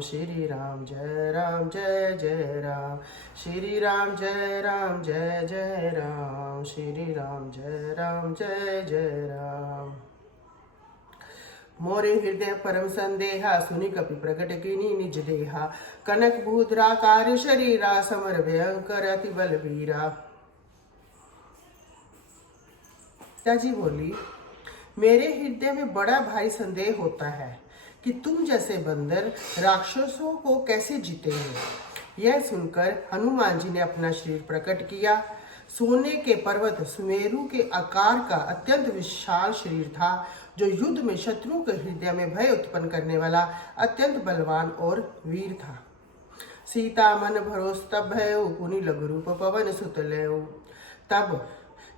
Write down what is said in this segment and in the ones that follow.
श्री राम जय जय राम, श्री राम जय जय राम, श्री राम जय जय राम। मोरे हृदय परम संदेहा, सुनि कपि प्रकट कीनी निज देहा। कनक भूद्राकार शरीरा, समर भयंकर अति बलवीरा। जी बोली, मेरे हृदय में बड़ा भारी संदेह होता है कि तुम जैसे बंदर राक्षसों को कैसे जीतेंगे। यह सुनकर हनुमान जी ने अपना शरीर प्रकट किया। सोने के पर्वत सुमेरु के आकार का अत्यंत विशाल शरीर था, जो युद्ध में शत्रुओं के हृदय में भय उत्पन्न करने वाला अत्यंत बलवान और वीर था। सीता मन भरोस तब भयो, पुनि लघु रूप पवन सुत लयो। तब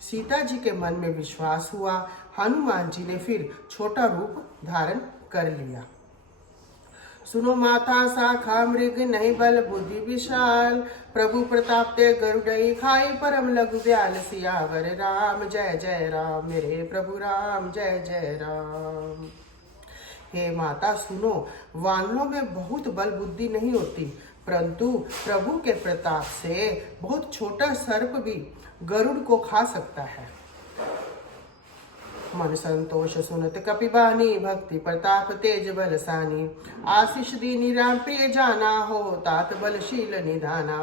सीता जी के मन में विश्वास हुआ। हनुमान जी ने फिर छोटा रूप धारण कर लिया। सुनो माता शाखा मृग, नहीं बल बुद्धि विशाल। प्रभु प्रताप ते गरुड़ई खाई, परम लघु ब्याल। सियावर राम जय राम, मेरे प्रभु राम जय जय राम। हे माता सुनो, वानरों में बहुत बल बुद्धि नहीं होती, परंतु प्रभु के प्रताप से बहुत छोटा सर्प भी गरुड़ को खा सकता है। मन संतोष सुनत कपिबानी, भक्ति प्रताप तेज बलसानी। आशीष दीनी राम प्रिय जाना, हो तात बलशील निधाना।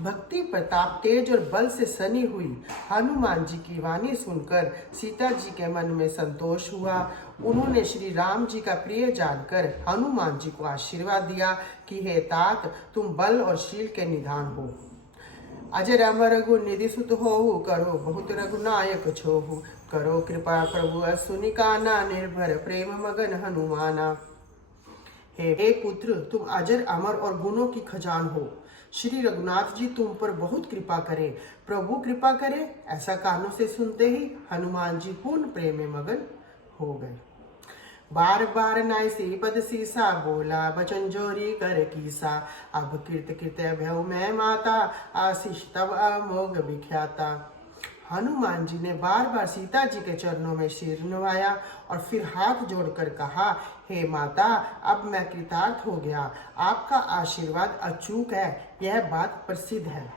भक्ति प्रताप तेज और बल से सनी हुई हनुमान जी की वाणी सुनकर सीता जी के मन में संतोष हुआ। उन्होंने श्री राम जी का प्रिय जानकर हनुमान जी को आशीर्वाद दिया कि हे तात, तुम बल और शील के निधान हो। अजर अमर रघु निधि सुत होहु, करो बहुत रघुनायक छोहु। करो कृपा प्रभु असुनि काना, निर्भर प्रेम मगन हनुमाना। हे पुत्र, तुम अजर अमर और गुणों की खजान हो। श्री रघुनाथ जी तुम पर बहुत कृपा करें, प्रभु कृपा करे, ऐसा कानों से सुनते ही हनुमान जी पूर्ण प्रेम में मगन हो गए। बार बार नाय सी पद सीसा, बोला बचन जोरी कर कीसा। अब कीर्त कीर्त भय मैं माता, आशीष तब अमोघ विख्याता। हनुमान जी ने बार बार सीता जी के चरणों में सिर नवाया और फिर हाथ जोड़कर कहा, हे माता, अब मैं कृतार्थ हो गया। आपका आशीर्वाद अचूक है, यह बात प्रसिद्ध है।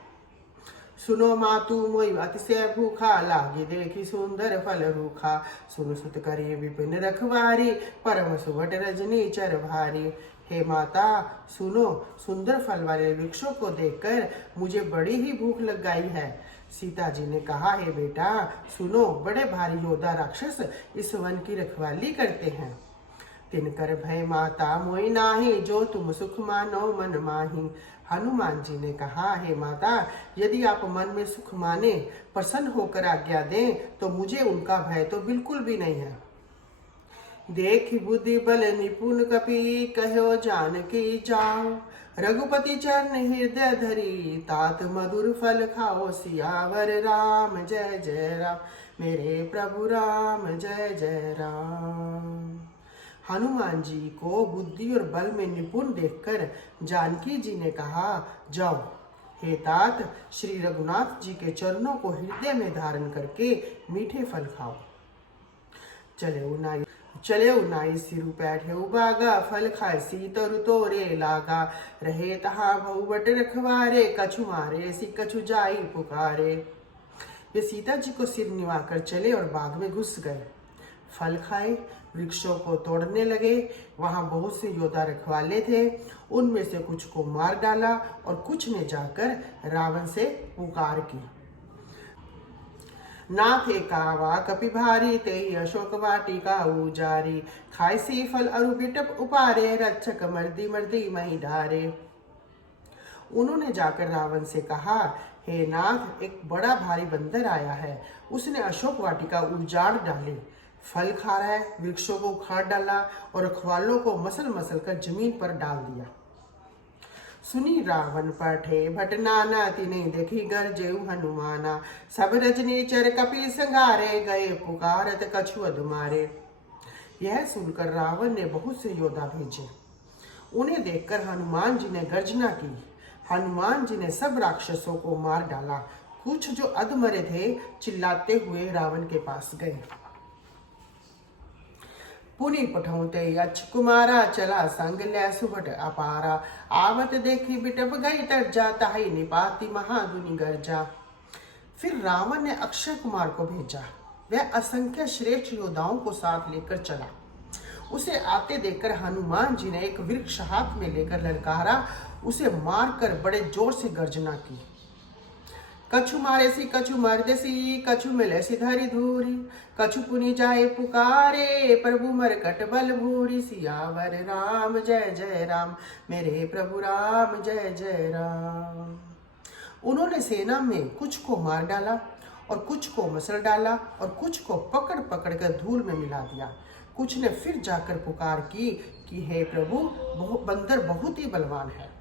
सुनो मातु मोई अतिशय भूखा, लागी देखी सुंदर फल रूखा। सुन सुत करी विपिन रखवारी, परम सुभट रजनी चर भारी। हे माता सुनो, सुंदर फल वाले वृक्षों को देखकर मुझे बड़ी ही भूख लग गई है। सीता जी ने कहा, हे बेटा सुनो, बड़े भारी योद्धा राक्षस इस वन की रखवाली करते हैं। तिनकर भय माता मोई नाही, जो तुम सुख मानो मन माही। हनुमान जी ने कहा, हे माता, यदि आप मन में सुख माने, प्रसन्न होकर आज्ञा दें, तो मुझे उनका भय तो बिल्कुल भी नहीं है। देखि बुद्धि बल निपुण कपि, कहो जानकी जाओ। रघुपति चरण हृदय धरी, तात मधुर फल खाओ। सियावर राम जय राम, मेरे प्रभु राम जय जय राम। हनुमान जी को बुद्धि और बल में निपुण देखकर जानकी जी ने कहा, जाओ हे तात, श्री रघुनाथ जी के चरणों को हृदय में धारण करके मीठे फल खाओ। चले उनाई सिरु पैठे उबागा, फल खाए सी तरु तोरे लागा। रहे तहा बहुबट रखवारे, कछु मारे सी कछु जाई पुकारे। वे सीता जी को सिर निवाकर चले और बाग में घुस गए। फल खाए, वृक्षों को तोड़ने लगे। वहां बहुत से योद्धा रखवाले थे, उनमें से कुछ को मार डाला और कुछ ने जाकर रावण से पुकार की। नाथे कावा कपि भारी, ते अशोक वाटिका उजारी। खाई सी फल अरु बिटप उपारे, रक्षक मर्दी मर्दी मही ढारे। उन्होंने जाकर रावण से कहा, हे नाथ, एक बड़ा भारी बंदर आया है, उसने अशोक वाटिका उजाड़ डाली, फल खा रहा है, वृक्षों को उखाड़ डाला और रखवालों को मसल मसल कर जमीन पर डाल दिया। सुनी रावण पठे भटनाना, तिने देखी गरजेउ हनुमाना। सब रजनी चर कपि संगारे, गए पुकारत कछु अधमारे। यह सुनकर रावण ने बहुत से योद्धा भेजे। उन्हें देखकर हनुमान जी ने गर्जना की। हनुमान जी ने सब राक्षसों को मार डाला। कुछ जो अधमरे थे चिल्लाते हुए रावण के पास गए। पुनि पठौते अच कुमारा चला संग लै सुभट अपारा आवत देखी बिटप गई तर जाता ही निपाति महादुनि गर्जा। फिर रावण ने अक्षय कुमार को भेजा। वह असंख्य श्रेष्ठ योद्धाओं को साथ लेकर चला। उसे आते देखकर हनुमान जी ने एक वृक्ष हाथ में लेकर ललकारा, उसे मारकर बड़े जोर से गर्जना की। कछु मारे सी कछु मर्द सी, कछु मिले सी धरी धूरी, कछु पुनि जाए पुकारे, प्रभु मरकट बल भूरी। सियावर राम जय जय राम, मेरे प्रभु राम जय जय राम। उन्होंने सेना में कुछ को मार डाला और कुछ को मसल डाला और कुछ को पकड़ पकड़ कर धूल में मिला दिया। कुछ ने फिर जाकर पुकार की कि हे प्रभु, बंदर बहुत ही बलवान है।